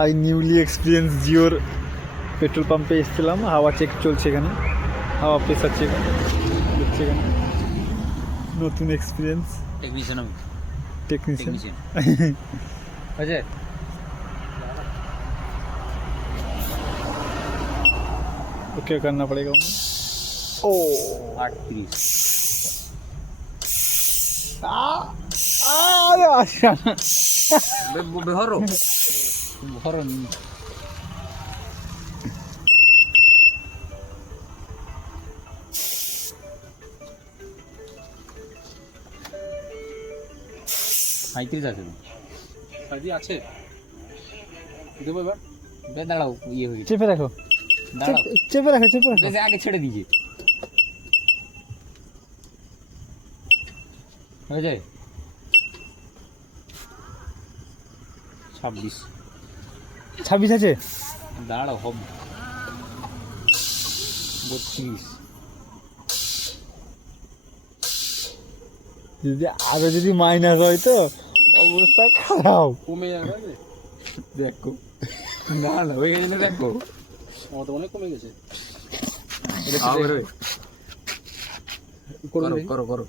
I newly experience জিওর petrol পাম্পে এসেছিলাম, হাওয়া চেক চলছে এখানে, হাওয়া প্রেসার চেক হচ্ছে এখানে। নতুন এক্সপিরিয়েন্স। টেকনিশিয়ান अजय ओके करना पड़ेगा। ओ 38 अरे अच्छा बेहरो बेहरो সাঁইত্রিশ আছে সাঁইত্রিশ আছে দেবো এবার দাঁড়াও ইয়ে হয়ে গেছে চেপে রাখো, দাঁড়াও চেপে রাখো, চেপে রাখো। আগে ছেড়ে দিয়েছে হয়ে যায় 26 26 আছে, দাঁড়াও হবে 32 যদি আরো যদি মাইনাস হয় তো অবস্থা খারাপ। কমে যাবে দেখো না না হয়ে গেছে না দেখো আমার তো অনেক কমে গেছে করো করো করো